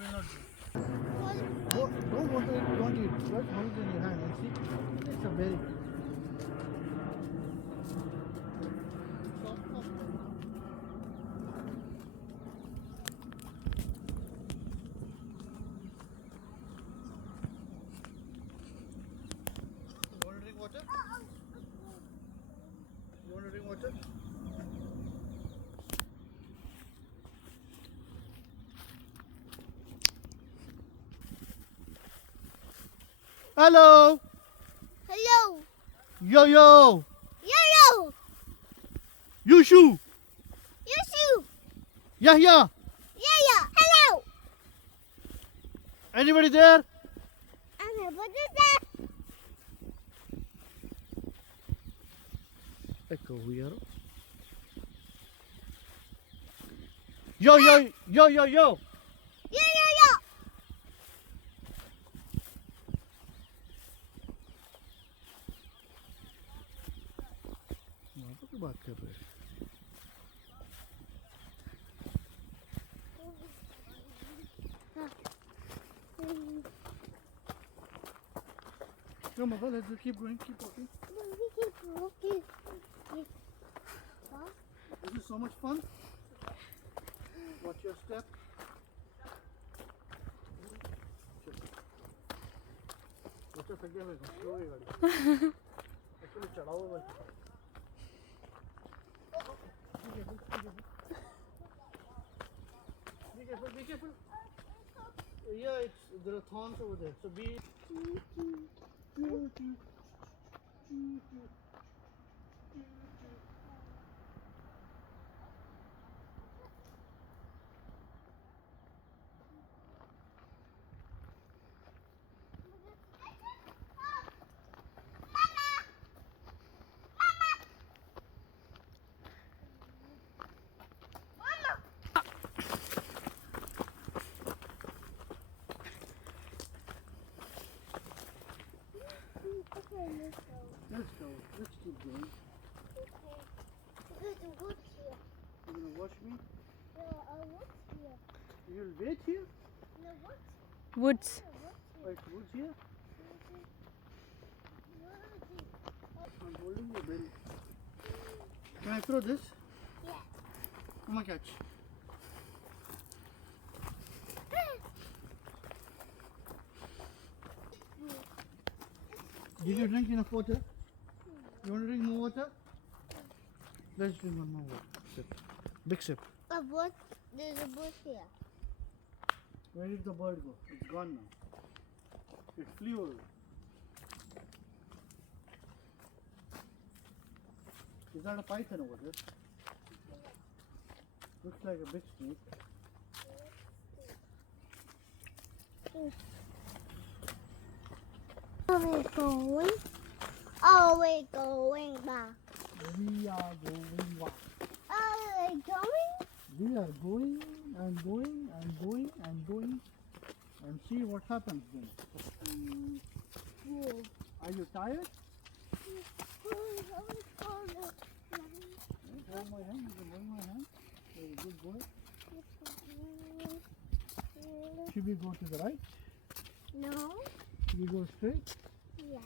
will not do. Don't want to eat, don't eat. Just hold it in your hand and see. It's a berry. You want to drink water? You want to drink water? Hello! Hello! Yo yo! Yo-yo! Yushu! Yushu! Yahya! Yeah! Hello! Anybody there? And what is that? Echo here. Yo yo yo yo yo! Yo! वहाँ की बात कर रहे हैं? No, Mama, let's just keep going, keep walking. Okay. This is so much fun. Watch your step. बच्चा थक गया मेरे को स्लो है गाड़ी एक्चुअली चढ़ा हुआ है be careful yeah it's there are thorns over there so be let's go let's keep going There's a wood here. you're gonna watch me A wood here. you'll wait here No, what? Woods. wait who's here I'm holding your bell can I throw this Yeah. come on catch did you drink enough water you want to drink more water let's drink one more water sip big sip A wood? There's a wood here. where did the bird go it's gone now it flew away is that a python over there looks like a big snake Are we going back? we are going back Are we going? we are going and going and going and going and see what happens then are you tired hold my hand you can hold my hand you're a good boy should we go to the right No? should we go straight Yeah.